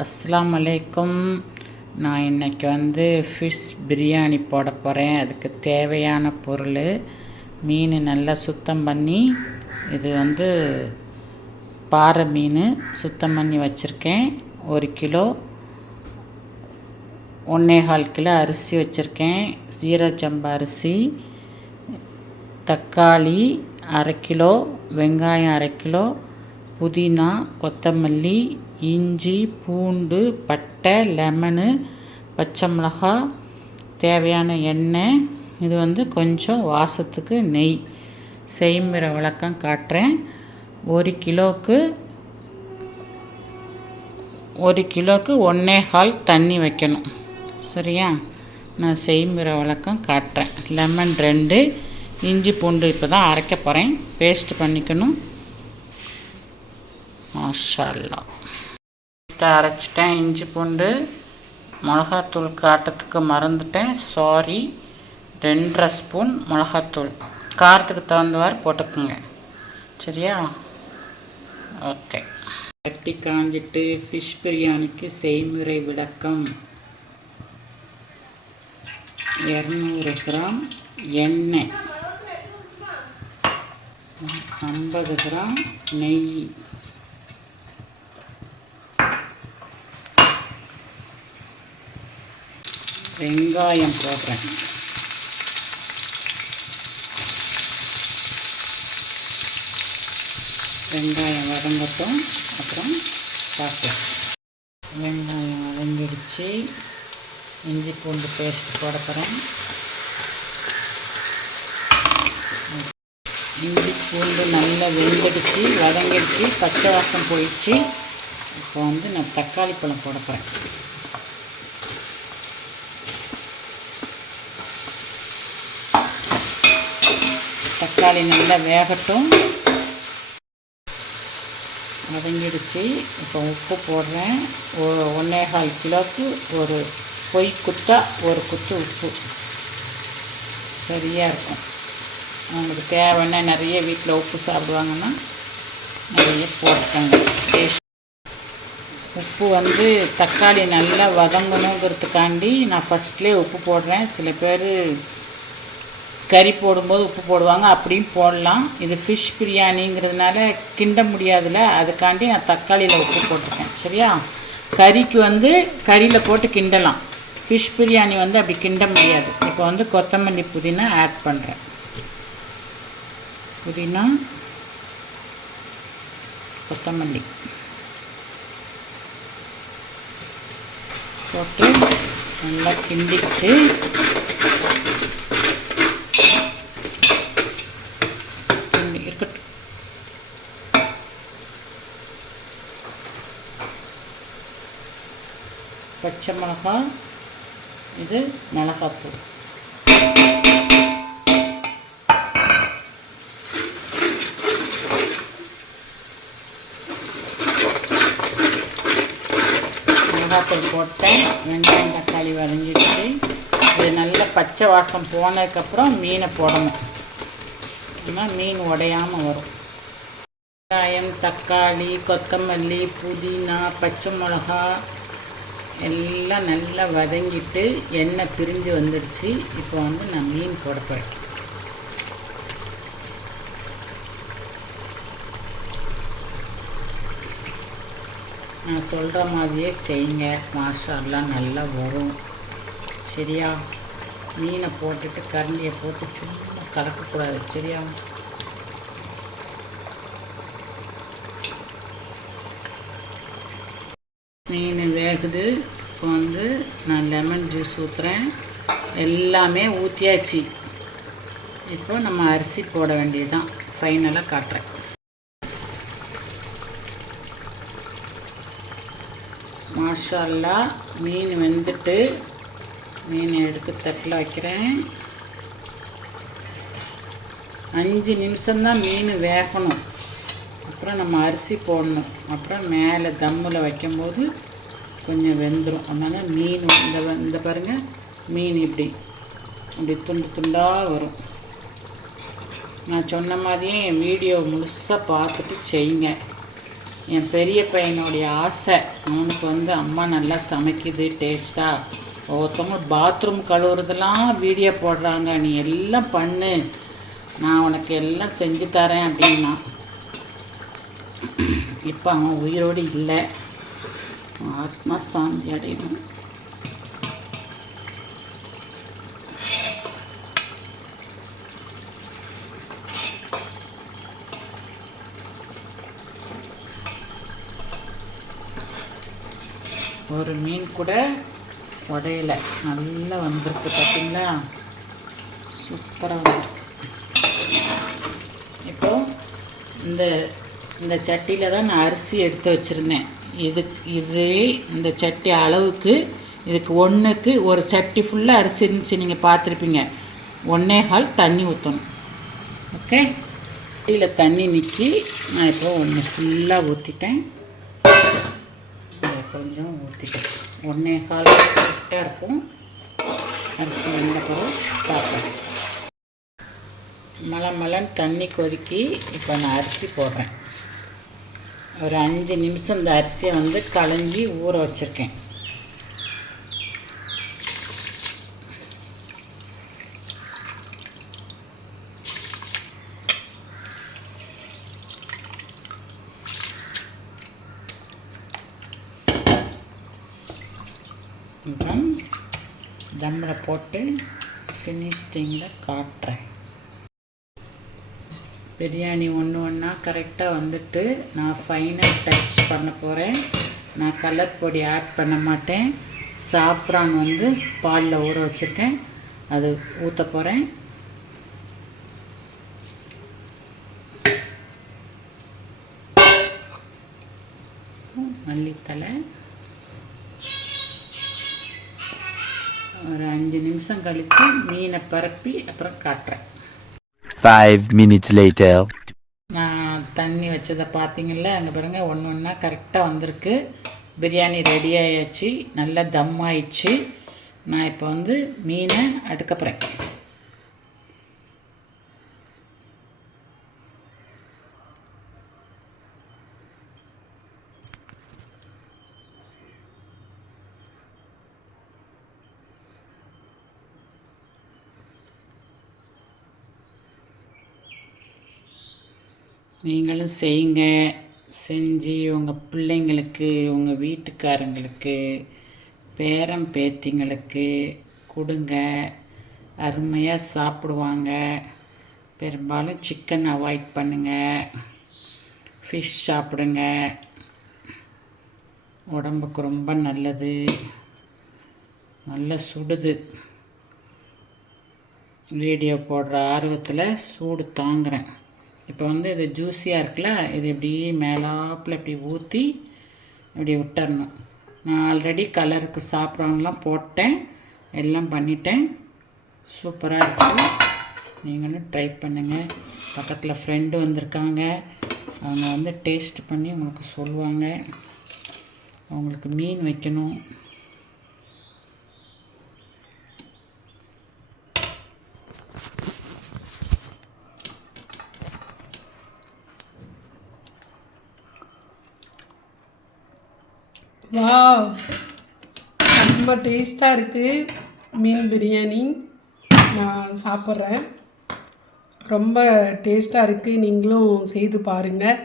அஸ்லாம் அலைக்கும் நான் இன்றைக்கி வந்து ஃபிஷ் பிரியாணி போட போகிறேன் அதுக்கு தேவையான பொருள் மீன் நல்லா சுத்தம் பண்ணி இது வந்து பாறை மீன் சுத்தம் பண்ணி வச்சுருக்கேன். ஒரு கிலோ ஒன்றேகால் கிலோ அரிசி வச்சுருக்கேன். சீரச்சம்பா அரிசி தக்காளி அரை கிலோ வெங்காயம் அரை கிலோ புதினா கொத்தமல்லி இஞ்சி பூண்டு பட்டை லெமனு பச்சை மிளகா தேவையான எண்ணெய். இது வந்து கொஞ்சம் வாசத்துக்கு நெய். செய்முறை விளக்கம் காட்டுறேன். ஒரு கிலோவுக்கு ஒரு கிலோவுக்கு ஒன்றே கால் தண்ணி வைக்கணும். சரியா? நான் செய்முறை விளக்கம் காட்டுறேன். லெமன் ரெண்டு இஞ்சி பூண்டு இப்போ தான் அரைக்க போகிறேன் பேஸ்ட் பண்ணிக்கணும். மாஷல்லா. பேஸ்ட்டாக அரைச்சிட்டேன் இஞ்சி பூண்டு மிளகாத்தூள் காட்டத்துக்கு மறந்துட்டேன். சாரி ரெண்டரை ஸ்பூன் மிளகாத்தூள். காரத்துக்கு தகுந்தவாறு போட்டுக்கோங்க. சரியா? ஓகே கட்டி காஞ்சிட்டு ஃபிஷ் பிரியாணிக்கு செய்முறை விளக்கம். இரநூறு கிராம் எண்ணெய். ஐம்பது கிராம் நெய். வெங்காயம் போடுறேன். வெங்காயம் வதங்கட்டும். அப்புறம் பார்க்கலாம் வெங்காயம் வதங்கிடுச்சு. இஞ்சி பூண்டு பேஸ்ட் போட போகிறேன் இஞ்சி பூண்டு நல்லா வெந்துடுச்சு வதங்கிடுச்சு பச்சை வாசம் போயிடுச்சு. இப்போ வந்து நான் தக்காளி பழம் போட போகிறேன் தக்காளி நல்லா வேகட்டும். வதங்கிடுச்சு. இப்போ உப்பு போடுறேன். ஒரு ஒன்றேகால் கிலோவுக்கு ஒரு பொய் குத்தா ஒரு குத்து உப்பு. சரியாக இருக்கும். அவங்களுக்கு தேவைன்னா நிறைய வீட்டில் உப்பு சாப்பிடுவாங்கன்னா நிறைய போட்டுக்கோங்க. டேஸ்ட். உப்பு வந்து தக்காளி நல்லா வதங்கணுங்கிறதுக்காண்டி நான் ஃபஸ்ட்லேயே உப்பு போடுறேன். சில பேர் கறி போடும்போது உப்பு போடுவாங்க அப்படியும் போடலாம். இது ஃபிஷ் பிரியாணிங்கிறதுனால கிண்ட முடியாதுல்ல அதுக்காண்டி நான் தக்காளியில் உப்பு போட்டிருக்கேன் சரியா? கறிக்கு வந்து கறியில் போட்டு கிண்டலாம். ஃபிஷ் பிரியாணி வந்து அப்படி கிண்ட முடியாது. இப்போ வந்து கொத்தமல்லி புதினா ஆட் பண்ணுறேன் புதினா கொத்தமல்லி போட்டு நல்லா கிண்டிட்டு பச்சை மிளகா இது மிளகாத்தூள். மிளகாத்தூள் போட்டேன். வெங்காயம் தக்காளி வரைஞ்சிடுச்சு இது நல்ல பச்சை வாசம் போனதுக்கப்புறம் மீனை போடணும். அப்படின்னா மீன் உடையாமல் வரும். வெங்காயம் தக்காளி கொத்தமல்லி புதினா பச்சை மிளகா எல்லாம் நல்லா வதங்கிட்டு எண்ணெய் பிரிஞ்சு வந்துடுச்சு. இப்போ வந்து நான் மீன் போட போகிறேன் நான் சொல்கிற மாதிரியே செய்யுங்க. மாஷாலாம் நல்லா வரும். சரியா? மீனை போட்டுட்டு கரண்டியை போட்டு சும்மா கலக்கக்கூடாது. சரியா? மீன் வேகுது. இப்போ வந்து நான் லெமன் ஜூஸ் ஊற்றுறேன் எல்லாமே ஊற்றியாச்சு இப்போ நம்ம அரிசி போட வேண்டியதுதான். ஃபைனலாக காட்டுறேன். மாஷால்லா மீன் வெந்துட்டு மீன் எடுத்து தட்டில் வைக்கிறேன். அஞ்சு நிமிஷம்தான் மீன் வேகணும். அப்புறம் நம்ம அரிசி போடணும். அப்புறம் மேலே தம்மில் வைக்கும்போது கொஞ்சம் வெந்துடும் அதனால் மீன் இந்த இந்த பாருங்கள் மீன் இப்படி இப்படி துண்டு துண்டாக வரும். நான் சொன்ன மாதிரியே என் வீடியோ முழுசாக பார்த்துட்டு செய்யுங்க. என் பெரிய பையனுடைய ஆசை அவனுக்கு வந்து அம்மா நல்லா சமைக்குது டேஸ்ட்டாக ஒவ்வொருத்தவங்க பாத்ரூம் கழுவுறதெல்லாம் வீடியோ போடுறாங்க. நீ எல்லாம் பண்ணு. நான் உனக்கு எல்லாம் செஞ்சு தரேன் அப்படின்னா. இப்போ அவன் உயிரோடு இல்லை. ஆத்மா சாந்தி அடையணும். ஒரு மீன் கூட உடையல. நல்லா வந்திருக்கு பார்த்தீங்களா? சூப்பராக வந்திருக்கு. இப்போ இந்த இந்த சட்டியில் தான் நான் அரிசி எடுத்து வச்சுருந்தேன். இது இதே இந்த சட்டி அளவுக்கு இதுக்கு ஒன்றுக்கு ஒரு சட்டி ஃபுல்லாக அரிசி இருந்துச்சு நீங்கள் பார்த்துருப்பீங்க. ஒன்றே கால் தண்ணி ஊற்றணும் ஓகே? சட்டியில் தண்ணி நிற்கி நான் இப்போ ஒன்று ஃபுல்லாக ஊற்றிட்டேன் கொஞ்சம் ஊற்றிட்டேன் ஒன்றே கால் கரெக்டாக இருக்கும். அரிசி வெந்த பிறகு பார்ப்பேன் மலை மலைன்னு தண்ணி கொதிக்கி இப்போ நான் அரிசி போடுறேன். ஒரு அஞ்சு நிமிஷம் இந்த அரிசியை வந்து களைஞ்சி ஊற வச்சுருக்கேன். அப்புறம் தம்மில் போட்டு ஃபினிஷிங்கில் காட்டுறேன். பிரியாணி ஒன்று ஒன்றா கரெக்டாக வந்துட்டு நான் ஃபைனல் டச் பண்ண போகிறேன் நான் கலர் பொடி ஆட் பண்ண மாட்டேன். சாப்ரான் வந்து பாலில் ஊற வச்சுருக்கேன். அது ஊற்ற போகிறேன் மல்லித்தலை ஒரு அஞ்சு நிமிஷம் கழித்து மீனை பரப்பி அப்புறம் காட்டுறேன். ஃபைவ் மினிட்ஸ் லேட்டர் நான் தண்ணி வச்சதை பார்த்தீங்கல்ல அங்கே பாருங்க ஒன்று ஒன்றா கரெக்டாக வந்திருக்கு. பிரியாணி ரெடி ஆயாச்சு நல்லா தம் ஆயிடுச்சு. நான் இப்போ வந்து மீனை அடுக்கப்புறேன் நீங்களும் செய்யுங்க. செஞ்சு உங்கள் பிள்ளைங்களுக்கு உங்கள் வீட்டுக்காரங்களுக்கு பேரன் பேத்திங்களுக்கு கொடுங்க. அருமையாக சாப்பிடுவாங்க. பெரும்பாலும் சிக்கன் அவாய்ட் பண்ணுங்கள் ஃபிஷ் சாப்பிடுங்க. உடம்புக்கு ரொம்ப நல்லது. நல்லா சுடுது. வீடியோ போடுற ஆர்வத்தில் சூடு தாங்குறேன். இப்போ வந்து இது ஜூஸியாக இருக்குல்ல இது இப்படி மேலாப்பில் இப்படி ஊற்றி இப்படி விட்டுறணும். நான் ஆல்ரெடி கலருக்கு சாப்பிட்றவங்களாம் போட்டேன் எல்லாம் பண்ணிட்டேன். சூப்பராக இருக்குது நீங்களும் ட்ரை பண்ணுங்கள் பக்கத்தில் ஃப்ரெண்டு வந்திருக்காங்க. அவங்க வந்து டேஸ்ட் பண்ணி உங்களுக்கு சொல்லுவாங்க. அவங்களுக்கு மீன் வைக்கணும். வாவ். ரொம்ப டேஸ்ட்டாக இருக்குது மீன் பிரியாணி. நான் சாப்பிட்றேன். ரொம்ப டேஸ்ட்டாக இருக்குது நீங்களும் செய்து பாருங்கள்